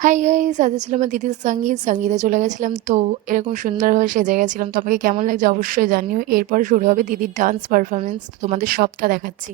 Hi guys, আজ ছিল আমার দিদির সঙ্গীতে চলে গেছিলাম। তো এরকম সুন্দরভাবে সেজে গেছিলাম। তো আমাকে কেমন লাগছে অবশ্যই জানিও। এরপর শুরু হবে দিদির ডান্স পারফরমেন্স, তোমাদের সবটা দেখাচ্ছি।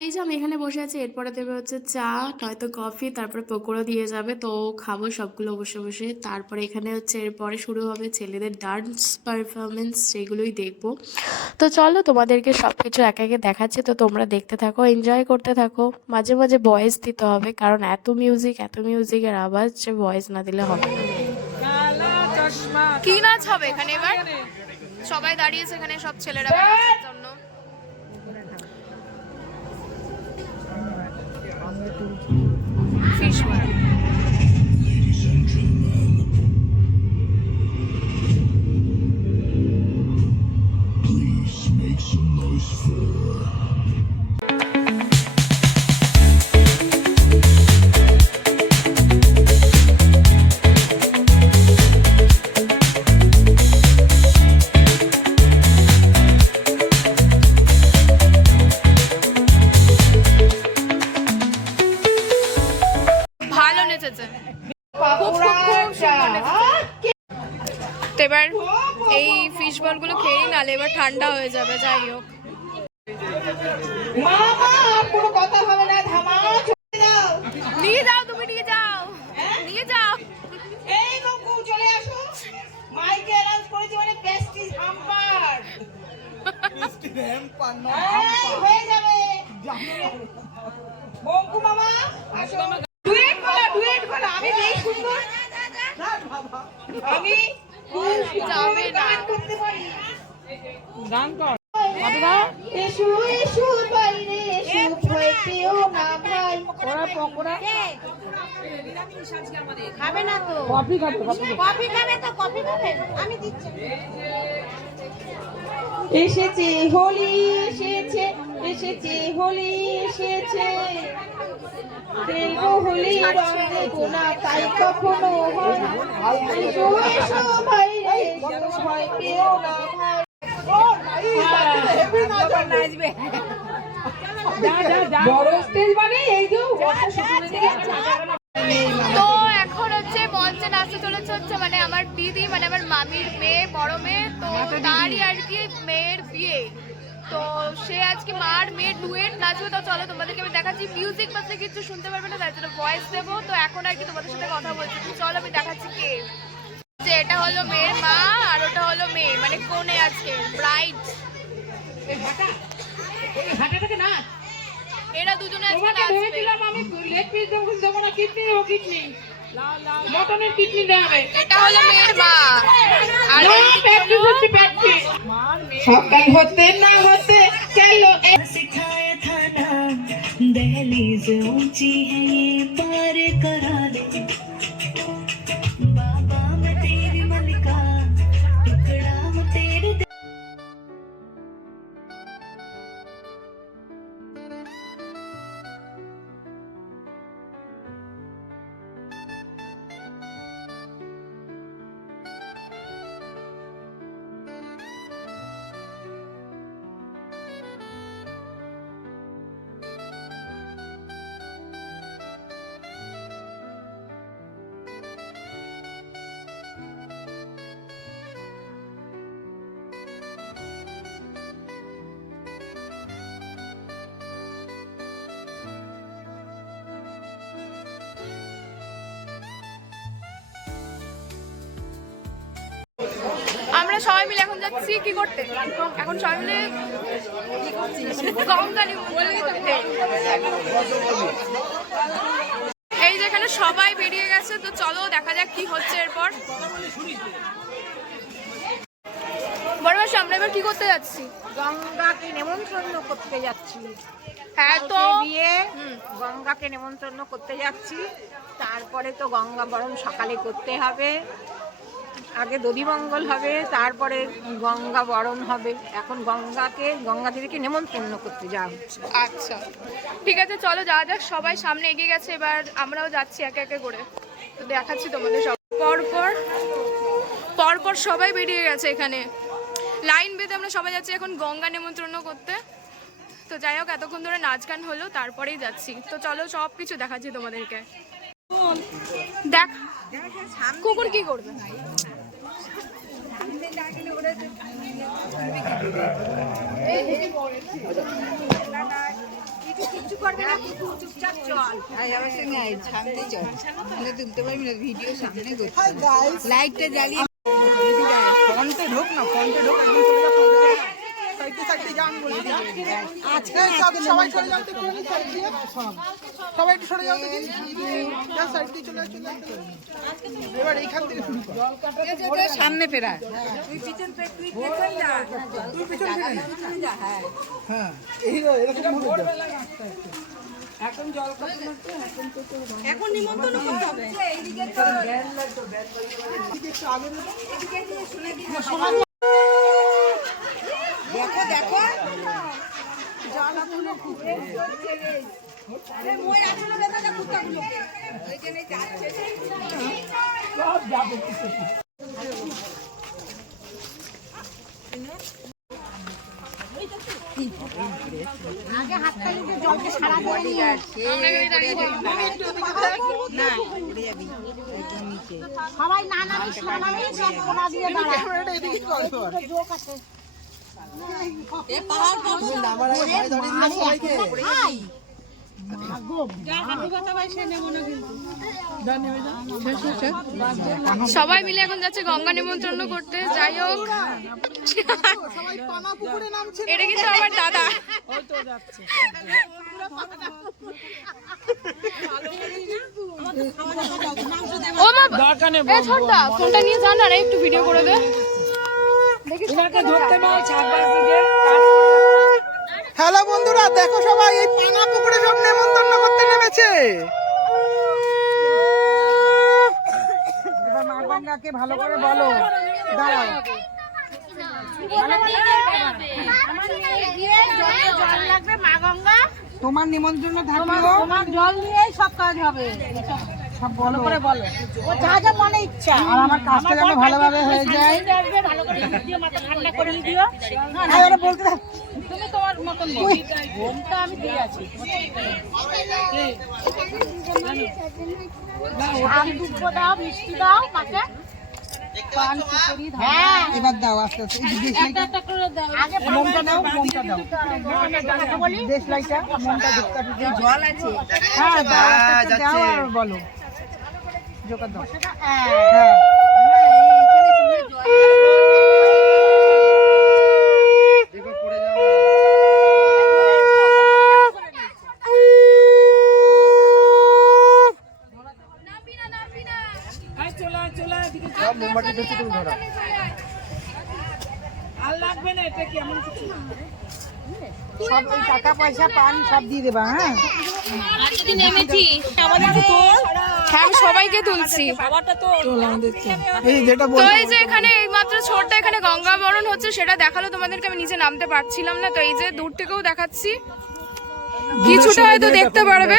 এই যে আমি এখানে বসে আছি, এরপরে দেবে হচ্ছে চা, নয়তো কফি, তারপরে পকোড়া দিয়ে যাবে। তো খাবো সবগুলো বসে বসে। তারপরে এখানে হচ্ছে এরপরে শুরু হবে ছেলেদের ডান্স পারফরমেন্স, সেগুলোই দেখবো। তো চলো তোমাদেরকে সব কিছু একে একে দেখাচ্ছি, তো তোমরা দেখতে থাকো, এনজয় করতে থাকো। মাঝে মাঝে ভয়েস দিতে হবে, কারণ এত মিউজিকের আওয়াজ যে ভয়েস না দিলে হবে না। কি নাচ হবে এখানে এবার? সবাই দাঁড়িয়েছে এখানে, সব ছেলেরা নাচের জন্য। ফিশ ভালো নেচেছে, খুব খুব খুব সুন্দর নেচেছে। তো এবার এই ফিশ বলগুলো খেয়েই নালে এবার ঠান্ডা হয়ে যাবে। যাই হোক, নিয়ে যাও, তুমি নিয়ে যাও, নিয়ে যাও। এই বঙ্কু চলে আসো, মাইকে অ্যানাউন্স করেছি মানে পেস্টিজ হাম্পার, পেস্টিজ হাম্পার না হাম্পার হয়ে যাবে। বঙ্কু মামা আসো, ডুয়েট বলো আমি বেশ সুন্দর না বাবা, আমি যাবে না, করতে পারি। গান কর এসো এসো বাইরে এসো, ভয় পেও না ভাই। ওরা পকোড়া খাবে না তো? কফি খাবে, কফি খাবে তো কফি খাবে, আমি দিচ্ছি। এসেছে হোলি এসেছে, এসেছে হোলি এসেছে, খেলবো হোলি রঙে গোনা তাই কখনো হয় না। এসো এসো বাইরে এসো, ভয় পেও না ভাই। বড় স্টেজ মানে এই যে তো এখন হচ্ছে মঞ্চে নাচতে চলেছে হচ্ছে মানে আমার দিদি, মানে আমার মামির মেয়ে, বড় মেয়ে। তো তারই আর কি মেয়ের বিয়ে। তো সে আজকে মার মেয়ে ডুয়েট নাচবে। তো চলো তোমাদেরকে আমি দেখাচ্ছি। মিউজিক বাজলে কিছু শুনতে পারবে না, তার জন্য ভয়েস দেবো। তো এখন আর কি তোমাদের সাথে কথা বলছি। তো চলো আমি দেখাচ্ছি কে। যে এটা হলো মেয়ের মা, আর ওটা হলো মেয়ে, মানে কোনে আজকে ব্রাইড। এরা দুজনে আজকে নাচবে। আমি লেগ পিস দেবো না, কিডনি দেবো, কিডনি মটনের কিডনি দেবে। এটা হলো মেয়ের মা, আর প্র্যাকটিস হচ্ছে প্র্যাকটিস। সকাল হতে না হতে চলো। सिखाया था ना, दहलीज ऊंची है ये पार करा ले, बाबा मैं तेरी मलिका, टुकड़ा हूँ तेरे। সবাই মিলে এখন যাচ্ছি কি করতে, এখন সবাই মিলে গঙ্গা নিমন্ত্রণ করতে। এই যে এখানে সবাই বেরিয়ে গেছে, তো চলো দেখা যাক কি হচ্ছে এরপর। বড় মাসি আমরা এবার কি করতে যাচ্ছি? গঙ্গাকে নেমন্ত্রণ করতে যাচ্ছি। হ্যাঁ তো বিয়ে গঙ্গাকে নেমন্ত্রণ করতে যাচ্ছি। তারপরে তো গঙ্গা বরণ সকালে করতে হবে, আগে দধিমঙ্গল হবে, তারপরে গঙ্গা বরণ হবে। এখন গঙ্গা দেবীকে নেমন্ত্রণ করতে যাওয়া হচ্ছে। আচ্ছা ঠিক আছে, চলো যাওয়া যাক। সবাই সামনে এগিয়ে গেছে, এবার আমরাও যাচ্ছি একে একে করে। তো দেখাচ্ছি তোমাদের সব পরপর সবাই বেরিয়ে গেছে, এখানে লাইন বেঁধে আমরা সবাই যাচ্ছি এখন গঙ্গা নেমন্ত্রণ করতে। তো যাই হোক, এতক্ষণ ধরে নাচ গান হলো, তারপরেই যাচ্ছি। তো চলো সব কিছু দেখাচ্ছি তোমাদেরকে। দেখ কুকুর কি করবে। কিছু করবে না, চুপচাপ চল। সামনে চল, তুলতে পারবি না ভিডিও, সামনে লাইটটা জ্বালিয়ে ফন্টে ঢোক না, ফন্টে ঢোক, একদম সাইডে সাইডে যান বলে দিই। আজকে সবাই সরে যাও তো, সাইড দিয়ে সবাই একটু সরে যাও তো, যা সাইড দিয়ে চলে চলে। এবার এইখান থেকে শুরু কর, সামনে ফেরা। হ্যাঁ এই এরকম ভাবে এখন নিমন্ত্রণ করতে হবে। দেখো দেখো আগে হাতটা নিয়ে জলকে সারা করে নিয়ে সবাই নানামিষ সব কোনা দিয়ে দাঁড়ায়। এদিকে কর যোগ আছে। সবাই মিলে এখন যাচ্ছে গঙ্গা নিমন্ত্রণ করতে। যাই হোক, এটা কিন্তু আমার দাদা। ও মা, এ ছোটদা ফোনটা নিয়ে যান আর একটু ভিডিও করে দে। হ্যালো বন্ধুরা, দেখো সবাই এই পানা পুকুরে সব নেমন্তন্ন করতে নেমেছে। এবার মা গঙ্গাকে ভালো করে বলো, দাঁড়াও। জল লাগবে মা গঙ্গা, তোমার নিমন্ত্রণ থাকবে, তোমার জল নিয়েই সব কাজ হবে। সব ভালো করে বলো, ও যা যা মনে ইচ্ছা। আর আমার কাজটা যেন ভালোভাবে হয়ে যায়। ভালো করে দিও, মাথা ঠান্ডা করে দিও। আর ওরা বলতে থাক। তুমি তোমার মতন বল, ঘুমটা আমি দিয়ে আছি। আম দুধ দাও, মিষ্টি দাও মাকে। হ্যাঁ এবার দাও আস্তে আস্তে, এই দেশ লাইটা একটা করে দাও। আগে মোমটা দাও, মোমটা দাও, দেশ লাইটা মোমটা দেখতে জল আছে। হ্যাঁ দাও, আস্তে আস্তে দাও আর বলো, জোকার দাও। হ্যাঁ দেখো পড়ে যাও। মোমবাতি বেশি তুমি ধরো। সব ওই টাকা পয়সা পান সব দিয়ে দেবা। হ্যাঁ হ্যাঁ আমি সবাইকে তুলছি। এই যেটা তো এই যে এখানে এইমাত্র ছোটটা এখানে গঙ্গা বরণ হচ্ছে, সেটা দেখালো তোমাদেরকে। আমি নিচে নামতে পারছিলাম না, তো এই যে দূর থেকেও দেখাচ্ছি, কিছুটা হয়তো দেখতে পারবে।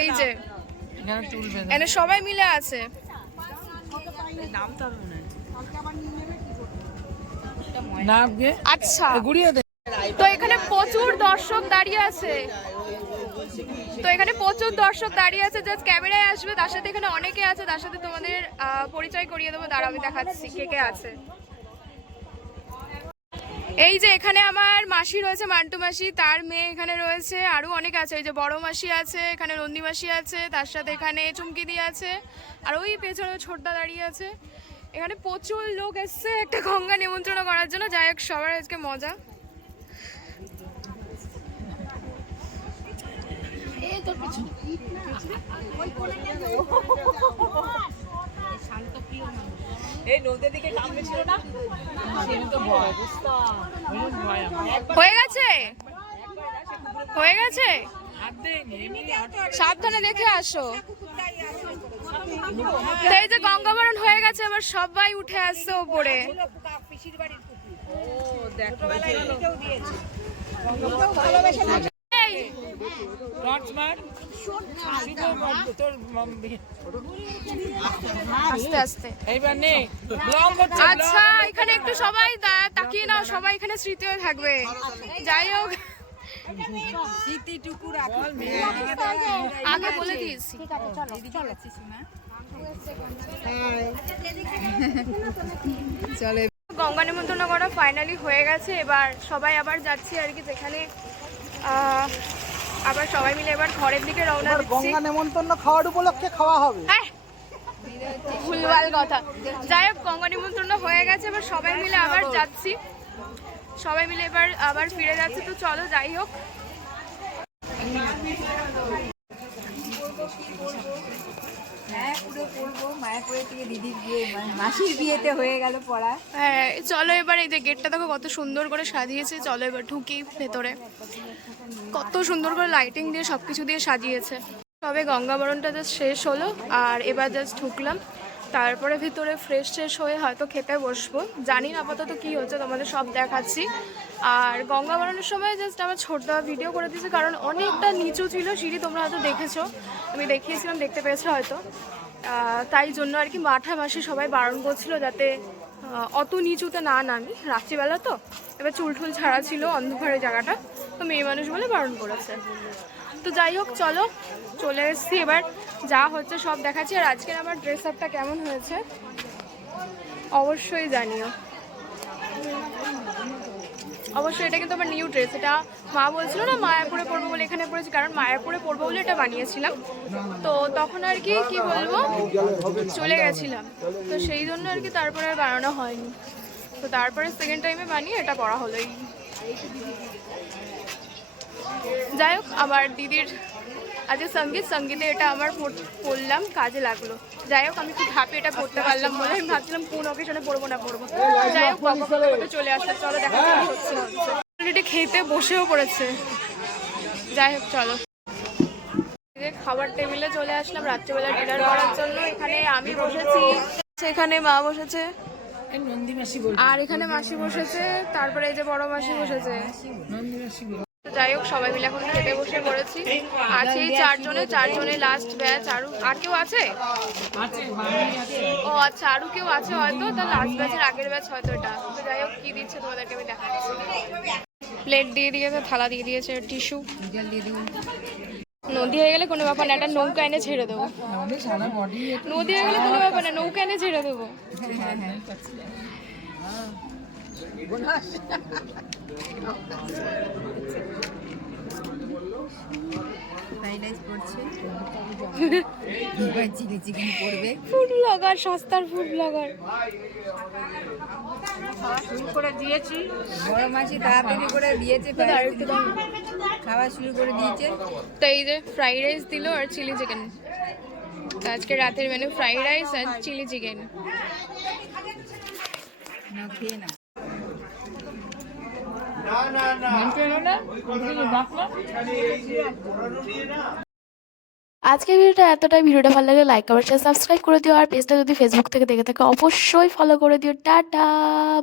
এই যে এখানে সবাই মিলে আছে। আচ্ছা তো এখানে প্রচুর দর্শক দাঁড়িয়ে আছে, জাস্ট ক্যামেরায় আসবে। তার সাথে এখানে অনেকে আছে, তার সাথে তোমাদের পরিচয় করিয়ে দেবো। দাঁড়াও আমি দেখাচ্ছি কে কে আছে। এই যে এখানে আমার মাসি রয়েছে, মান্টু মাসি, তার মেয়ে এখানে রয়েছে, আরো অনেক আছে। এই যে বড় মাসি আছে, এখানে নন্দী মাসি আছে, তার সাথে এখানে চুমকি দি আছে, আর ওই পেছনে ছোটদা দাঁড়িয়ে আছে। এখানে প্রচুর লোক এসছে একটা গঙ্গা নিমন্ত্রণ করার জন্য। যাই হোক সবার আজকে মজা। হয়ে গেছে হয়ে গেছে, সাবধানে দেখে আসো। তো এই যে গঙ্গাবরণ হয়ে গেছে, এবার সবাই উঠে আসছে ওপরে। আস্তে আস্তে আচ্ছা, এখানে একটু সবাই তাকিয়ে নাও, সবাই এখানে স্মৃতি হয়ে থাকবে। যাই হোক আগে বলে দিয়েছি। চলে গঙ্গা নিমন্ত্রণ করা ফাইনালি হয়ে গেছে। এবার সবাই আবার যাচ্ছি আর কি, যেখানে আবার সবাই মিলে এবার ঘরের দিকে রওনা দিচ্ছি। গঙ্গা নেমন্তন্ন খাওয়ার উপলক্ষে খাওয়া হবে। হ্যাঁ, ভুলভাল কথা। যাই হোক গঙ্গা নিমন্ত্রণ হয়ে গেছে, এবার সবাই মিলে আবার যাচ্ছি, সবাই মিলে এবার আবার ফিরে যাচ্ছি। তো চলো যাই হোক। মায়াপুরে পড়বো, মায়াপুরে থেকে দিদির বিয়ে, মাসির বিয়েতে হয়ে গেল পড়া। হ্যাঁ চলো এবার, এই যে গেটটা দেখো কত সুন্দর করে সাজিয়েছে। চলো এবার ঢুকি ভেতরে, কত সুন্দর করে লাইটিং দিয়ে সবকিছু দিয়ে সাজিয়েছে। তবে গঙ্গাবরণটা জাস্ট শেষ হলো, আর এবার জাস্ট ঢুকলাম। তারপরে ভিতরে ফ্রেশ ট্রেশ হয়ে হয়তো খেতে বসবো, জানি না আপাতত কী হচ্ছে, তোমাদের সব দেখাচ্ছি। আর গঙ্গাবরণের সময় জাস্ট আমার ছোট্ট ভিডিও করে দিয়েছি, কারণ অনেকটা নিচু ছিল সিঁড়ি, তোমরা হয়তো দেখেছো, আমি দেখিয়েছিলাম, দেখতে পেয়েছো হয়তো। তাই জন্য আর কি মাঠা মাসি সবাই বারণ করছিল যাতে অত নিচুতে না নামি, রাত্রিবেলা তো। এবার চুলঠুল ছাড়া ছিল, অন্ধকারের জায়গাটা, তো মেয়ে মানুষ বলে বারণ করেছে। তো যাই হোক চলো, চলে এসেছি, এবার যা হচ্ছে সব দেখাচ্ছি। আর আজকের আমার ড্রেস আপটা কেমন হয়েছে অবশ্যই জানিও। অবশ্যই এটা কিন্তু আমার নিউ ড্রেস, এটা মা বলছিল না মায়াপুরে পরবো বলে এখানে পরেছি, কারণ মায়াপুরে পরবো বলে এটা বানিয়েছিলাম। তো তখন আর কি কি বলবো, চলে গেছিলাম, তো সেই জন্য আর কি তারপরে আর বানানো হয়নি। তো তারপরে সেকেন্ড টাইমে বানিয়ে এটা পরা হলো। যাই হোক, আমার দিদির আজকে সঙ্গীতে এটা আমার পড়লাম, কাজে লাগলো। যাই হোক আমি খুব হ্যাপি এটা করতে পারলাম বলে। আমি ভাবছিলাম কোন অকেশনে পড়বো না পড়বো। যাই হোক বাবা চলে আসলে, চলো দেখা হচ্ছে অলরেডি খেতে বসেও পড়েছে। যাই হোক চলো, খাবার টেবিলে চলে আসলাম রাত্রিবেলা ডিনার করার জন্য। এখানে আমি বসেছি, সেখানে মা বসেছে, আর এখানে মাসি বসেছে, তারপরে এই যে বড় মাসি বসেছে। যাই হোক সবাই মিলে এখন খেতে বসে পড়েছি। আছে এই চারজনে লাস্ট ব্যাচ। আর কেউ আছে? ও আচ্ছা, আরও কেউ আছে হয়তো, তার লাস্ট ব্যাচের আগের ব্যাচ হয়তো এটা। তো যাই হোক কি দিচ্ছে তোমাদেরকে আমি দেখাচ্ছি। প্লেট দিয়ে দিয়েছে, থালা দিয়ে দিয়েছে, টিস্যু। নদী হয়ে গেলে কোনো ব্যাপার না, একটা নৌকা এনে ছেড়ে দেবো। নদী হয়ে গেলে কোনো ব্যাপার না, নৌকা এনে ছেড়ে দেবো। ফুড ব্লগার, সস্তার ফুড ব্লগার। শুরু করে দিয়েছি, বড় মাসি তাড়াতাড়ি করে দিয়েছে, খাওয়া শুরু করে দিয়েছে। তো এই যে ফ্রাইড রাইস দিল আর চিলি চিকেন। আজকে রাতের মেনু ফ্রাইড রাইস আর চিলি চিকেন। খেয়ে না আজকের ভিডিওটা এতটাই। ভিডিওটা ভালো লাগলে লাইক কমেন্ট শেয়ার সাবস্ক্রাইব করে দিও, আর পেজটা যদি ফেসবুক থেকে দেখে থাকে অবশ্যই ফলো করে দিও। Tata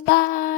bye.